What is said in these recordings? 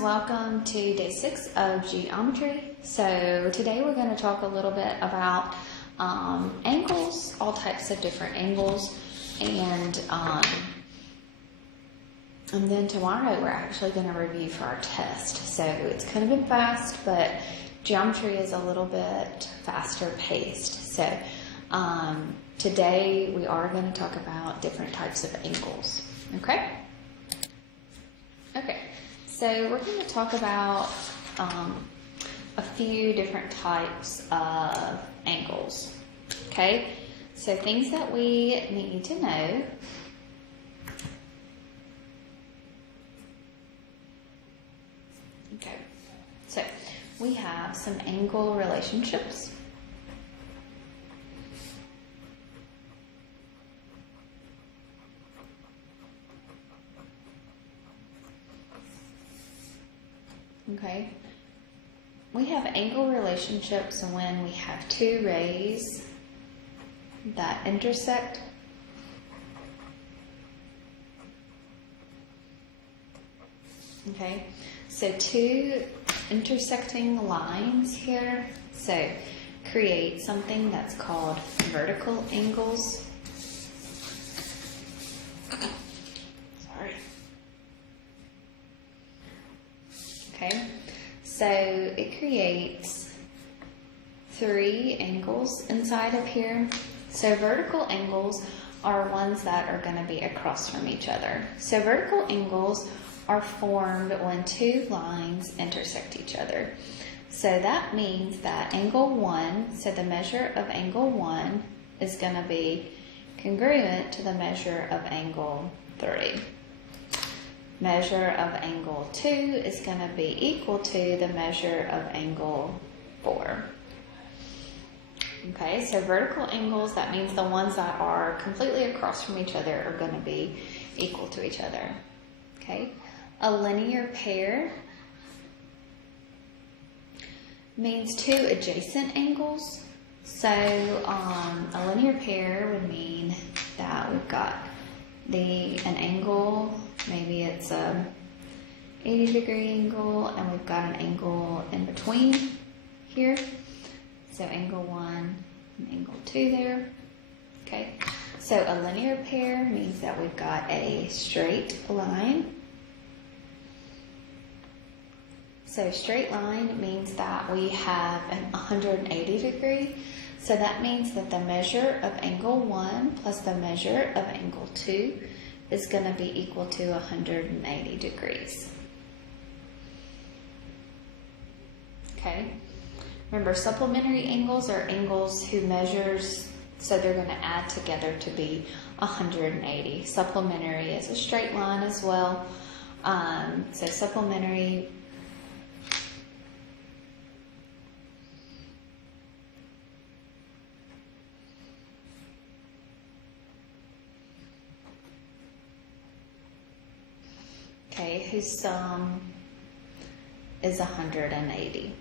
Welcome to day 6 of geometry. So today we're going to talk a little bit about angles, all types of different angles, and then tomorrow we're actually going to review for our test. So it's kind of been fast, but geometry is a little bit faster paced. So today we are going to talk about different types of angles. Okay? Okay. So we're going to talk about a few different types of angles, okay? So things that we need to know. Okay, so we have some angle relationships. Okay, we have angle relationships when we have two rays that intersect. Okay, so two intersecting lines here, so create something that's called vertical angles. Okay, so it creates three angles inside of here. So vertical angles are ones that are going to be across from each other. So vertical angles are formed when two lines intersect each other. So that means that angle 1, so the measure of angle 1 is going to be congruent to the measure of angle 3. Measure of angle 2 is going to be equal to the measure of angle 4. Okay, so vertical angles, that means the ones that are completely across from each other are going to be equal to each other. Okay, a linear pair means two adjacent angles. So a linear pair would mean that we've got an angle, maybe it's a 80-degree angle, and we've got an angle in between here. So angle 1 and angle 2 there. Okay, so a linear pair means that we've got a straight line. So straight line means that we have an 180 degree. So that means that the measure of angle 1 plus the measure of angle 2 is going to be equal to 180 degrees. Okay. Remember, supplementary angles are angles whose measures, so they're going to add together to be 180. Supplementary is a straight line as well. So supplementary . Okay, whose sum is 180.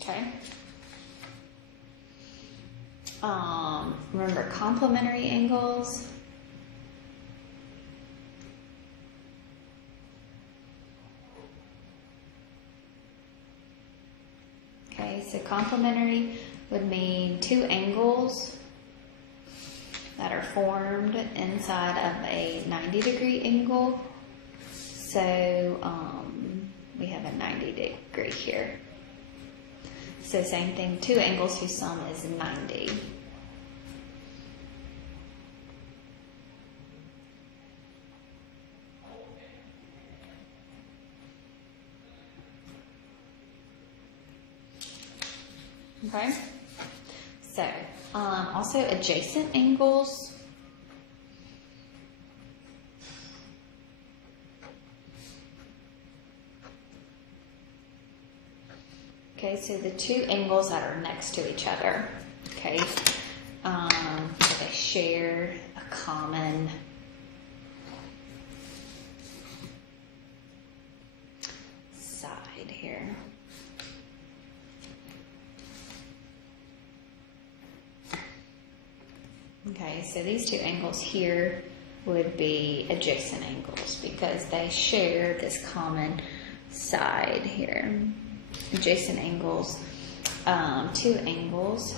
Okay. Remember complementary angles. Okay, so complementary would mean two angles that are formed inside of a 90-degree angle. So we have a 90 degree here. So same thing, two angles whose sum is 90. Okay, so also adjacent angles. Okay, so the two angles that are next to each other. Okay, so they share a common side here. Okay, so these two angles here would be adjacent angles because they share this common side here. Adjacent angles, two angles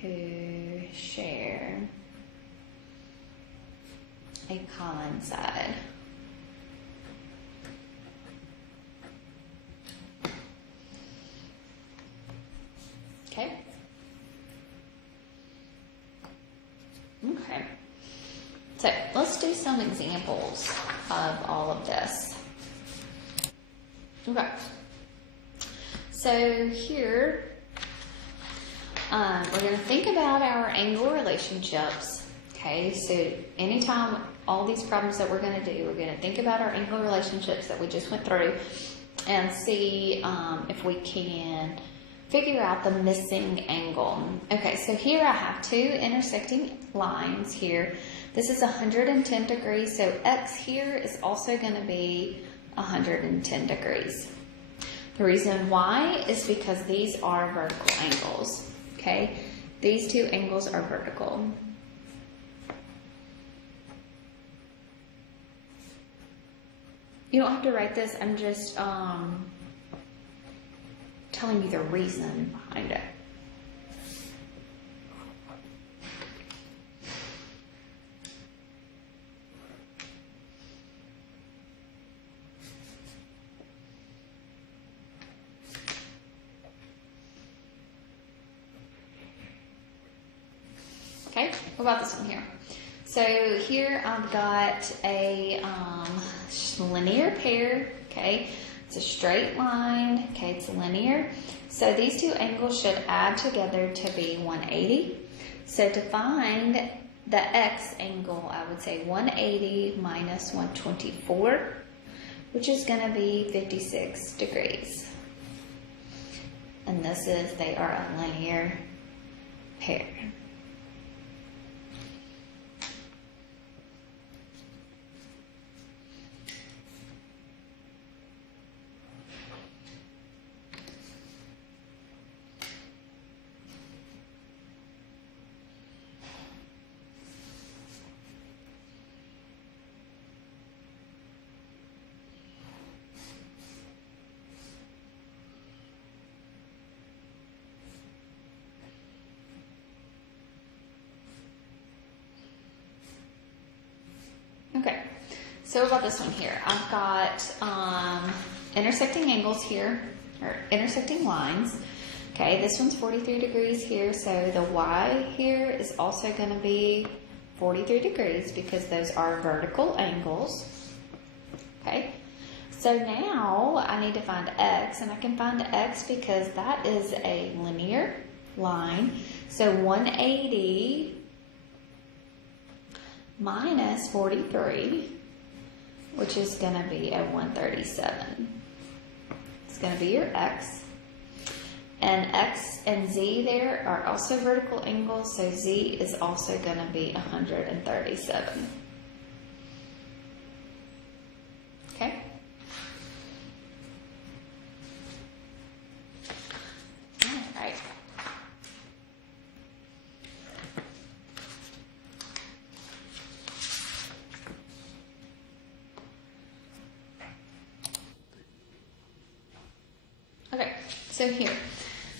who share a common side. Okay. Okay. So let's do some examples of all of this. Okay. So here, we're going to think about our angle relationships. Okay, so anytime all these problems that we're going to do, we're going to think about our angle relationships that we just went through and see if we can figure out the missing angle. Okay, so here I have two intersecting lines here. This is 110 degrees, so X here is also going to be 110 degrees. The reason why is because these are vertical angles. Okay, these two angles are vertical. You don't have to write this, I'm just telling you the reason behind it. Okay, what about this one here? So here I've got a linear pair, okay? It's a straight line, okay, it's linear. So these two angles should add together to be 180. So to find the X angle, I would say 180 minus 124, which is going to be 56 degrees. And this is, they are a linear pair. Okay, so what about this one here? I've got intersecting angles here, or intersecting lines. Okay, this one's 43 degrees here, so the Y here is also going to be 43 degrees because those are vertical angles. Okay, so now I need to find X, and I can find X because that is a linear line. So 180 minus 43, which is going to be a 137. It's going to be your X. And X and Z there are also vertical angles, so Z is also going to be 137. Okay? All right. Okay, so here.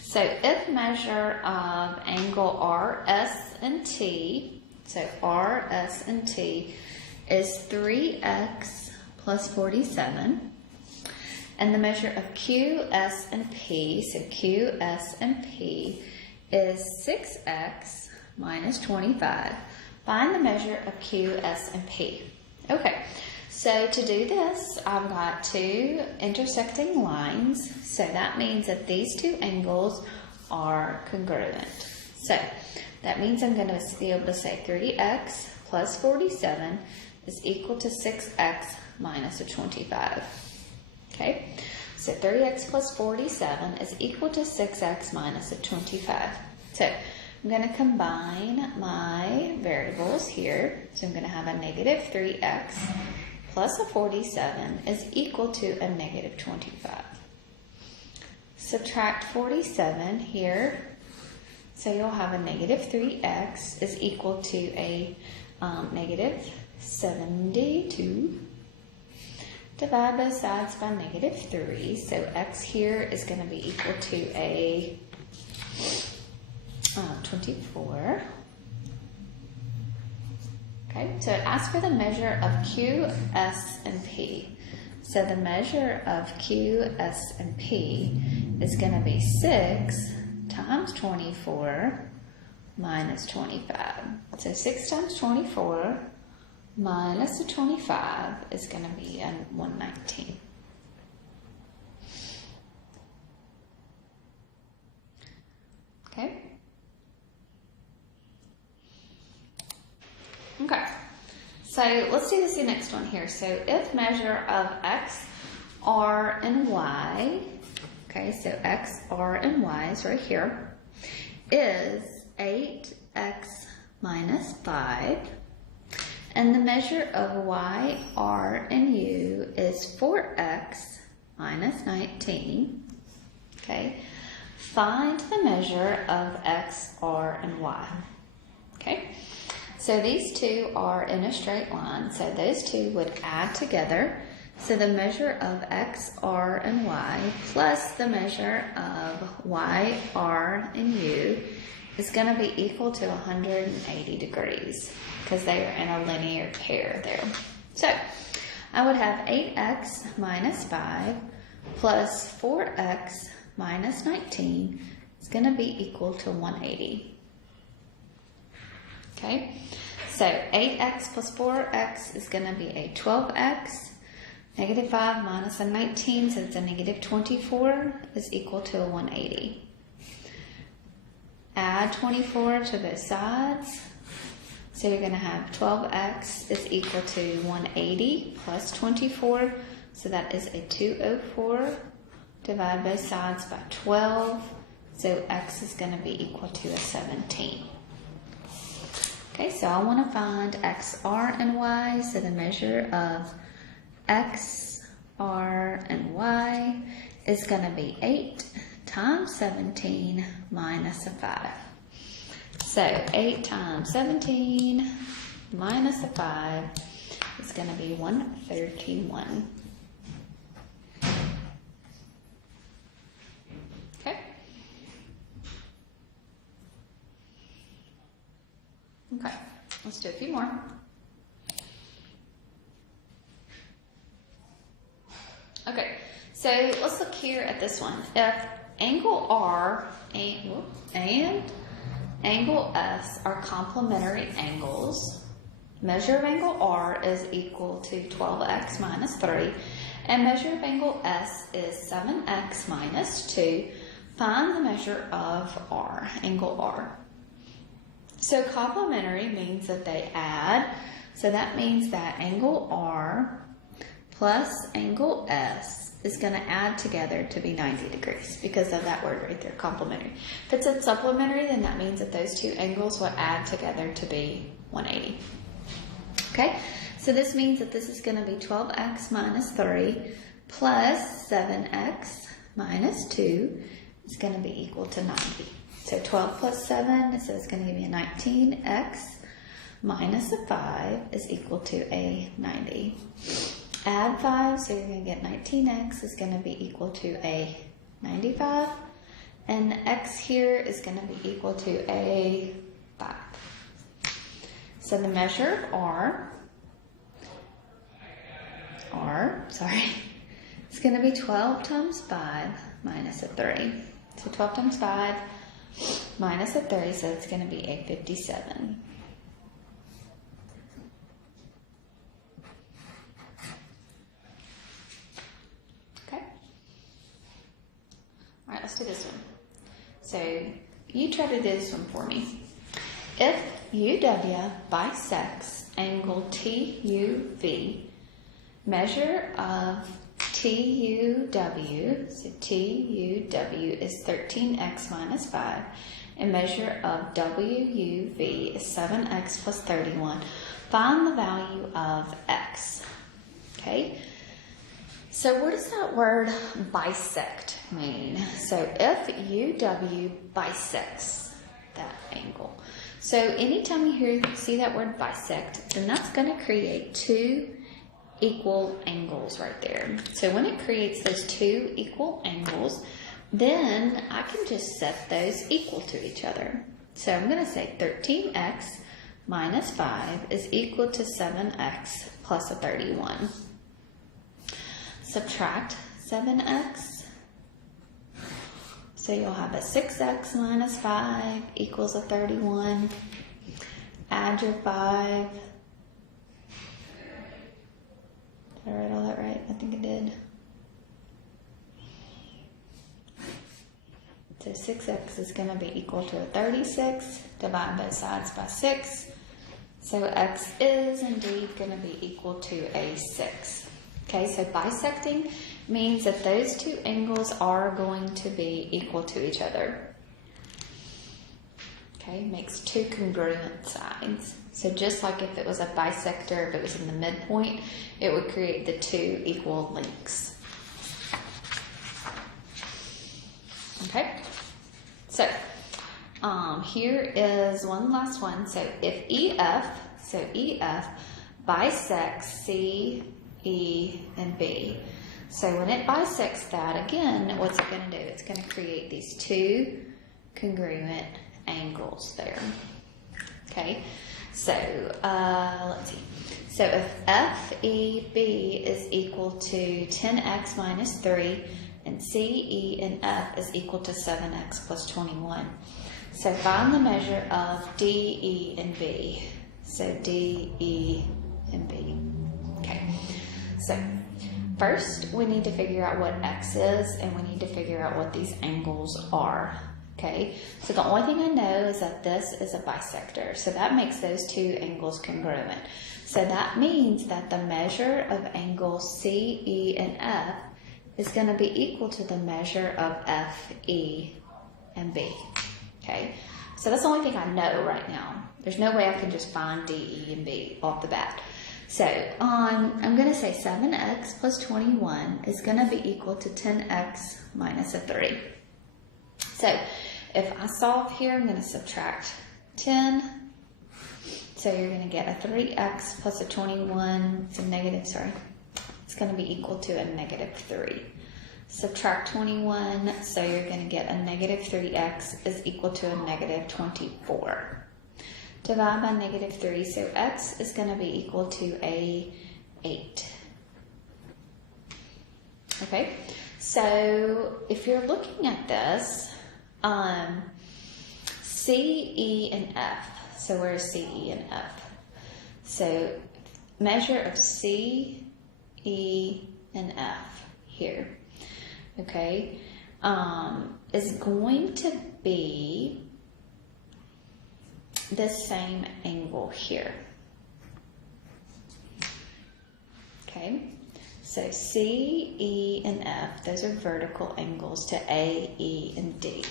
So if measure of angle RS and T, so RS and T is 3x plus 47, and the measure of QS and P, so QS and P is 6x minus 25, find the measure of QS and P. Okay, so to do this, I've got two intersecting lines. So that means that these two angles are congruent. So that means I'm going to be able to say 3x plus 47 is equal to 6x minus a 25. Okay, so 3x plus 47 is equal to 6x minus a 25. So I'm going to combine my variables here. So I'm going to have a negative 3x plus a 47 is equal to a negative 25. Subtract 47 here, so you'll have a negative 3x is equal to a negative 72. Divide both sides by negative 3, so x here is going to be equal to a 24. Okay, so it asks for the measure of Q, S, and P. So the measure of Q, S, and P is going to be 6 times 24 minus 25. So 6 times 24 minus the 25 is going to be 119. Okay. Okay. So let's do this the next one here. So if measure of x, r, and y, okay, so x, r, and y is right here, is 8x minus 5, and the measure of y, r, and u is 4x minus 19, okay, find the measure of x, r, and y, okay. So these two are in a straight line, so those two would add together. So the measure of x, r, and y plus the measure of y, r, and u is going to be equal to 180 degrees because they are in a linear pair there. So I would have 8x minus 5 plus 4x minus 19 is going to be equal to 180. Okay, so 8x plus 4x is going to be a 12x. Negative 5 minus a 19, so it's a negative 24, is equal to a 180. Add 24 to both sides. So you're going to have 12x is equal to 180 plus 24, so that is a 204. Divide both sides by 12, so x is going to be equal to a 17. Okay, so I want to find x, r, and y, so the measure of x, r, and y is going to be 8 times 17 minus a 5. So 8 times 17 minus a 5 is going to be 131. Okay. Okay, let's do a few more. Okay, so let's look here at this one. If angle R and angle S are complementary angles, measure of angle R is equal to 12x minus 3, and measure of angle S is 7x minus 2. Find the measure of R, angle R. So complementary means that they add, so that means that angle R plus angle S is going to add together to be 90 degrees because of that word right there, complementary. If it said supplementary, then that means that those two angles will add together to be 180. Okay, so this means that this is going to be 12x minus 3 plus 7x minus 2 is going to be equal to 90. So 12 plus 7, so it's going to give me a 19x minus a 5 is equal to a 90. Add 5, so you're going to get 19x is going to be equal to a 95. And x here is going to be equal to a 5. So the measure of R, it's going to be 12 times 5 minus a 3. So 12 times 5 minus a 30, so it's going to be a 57. Okay. All right, let's do this one. So you try to do this one for me. If UW bisects angle TUV, measure of TUW, so TUW is 13x minus 5, and measure of WUV is 7x plus 31. Find the value of x. Okay, so what does that word bisect mean? So if UW bisects that angle. So anytime you see that word bisect, then that's going to create two equal angles right there. So when it creates those two equal angles, then I can just set those equal to each other. So I'm going to say 13x minus 5 is equal to 7x plus a 31. Subtract 7x. So you'll have a 6x minus 5 equals a 31. Add your 5. Did I write all that right? I think I did. So 6x is going to be equal to a 36. Divide both sides by 6. So x is indeed going to be equal to a 6. Okay, so bisecting means that those two angles are going to be equal to each other. Okay, makes two congruent sides. So just like if it was a bisector, if it was in the midpoint, it would create the two equal lengths. Okay, so here is one last one. So if EF bisects C, E, and B. So when it bisects that, again, what's it going to do? It's going to create these two congruent angles there. Okay, so let's see. So if FEB is equal to 10x minus 3, and CE and F is equal to 7x plus 21. So find the measure of DE and B. So DE and B. Okay, so first we need to figure out what x is, and we need to figure out what these angles are. Okay, so the only thing I know is that this is a bisector, so that makes those two angles congruent. So that means that the measure of angles CE and F is going to be equal to the measure of FE and B. Okay, so that's the only thing I know right now. There's no way I can just find DE and B off the bat. So I'm going to say 7x plus 21 is going to be equal to 10x minus a 3. So if I solve here, I'm going to subtract 10. So you're going to get a 3x plus a 21. It's a negative, sorry. It's going to be equal to a negative 3. Subtract 21, so you're going to get a negative 3x is equal to a negative 24. Divide by negative 3, so x is going to be equal to a 8. Okay, so if you're looking at this, C, E, and F. So where's C, E, and F? So measure of C, E, and F here, okay, is going to be this same angle here. Okay, so C, E, and F, those are vertical angles to A, E, and D.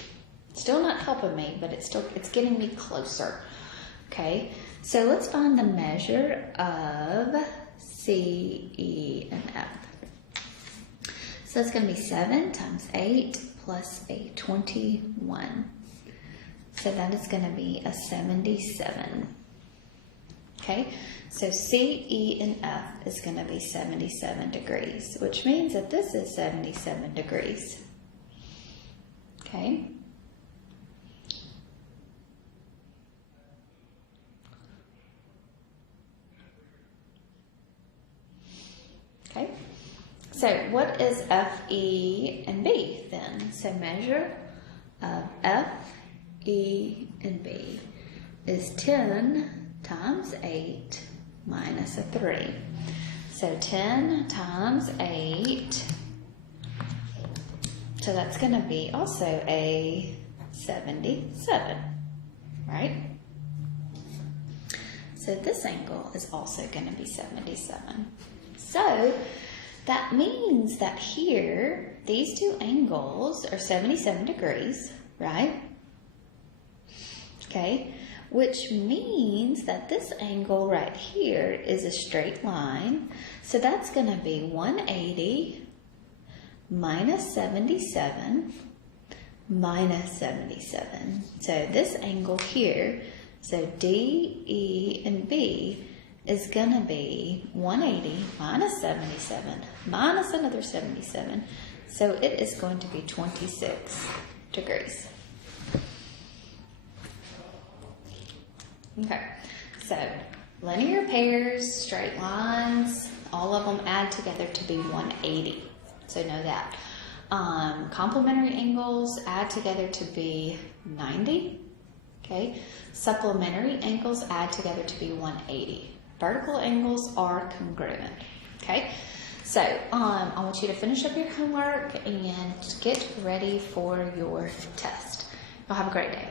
Still not helping me, but it's getting me closer. Okay, so let's find the measure of C, E, and F. So it's going to be 7 times 8 plus a 21. So that is going to be a 77. Okay, so C, E, and F is going to be 77 degrees, which means that this is 77 degrees. Okay. Okay, so what is F, E, and B then? So measure of F, E, and B is 10 times 8 minus a 3. So 10 times 8, so that's going to be also a 77, right? So this angle is also going to be 77. So that means that here, these two angles are 77 degrees, right? Okay, which means that this angle right here is a straight line. So that's going to be 180 minus 77 minus 77. So this angle here, so D, E, and B, is going to be 180 minus 77 minus another 77. So it is going to be 26 degrees. Okay, so linear pairs, straight lines, all of them add together to be 180. So know that. Complementary angles add together to be 90. Okay, supplementary angles add together to be 180. Vertical angles are congruent. Okay, so I want you to finish up your homework and get ready for your test. Y'all have a great day.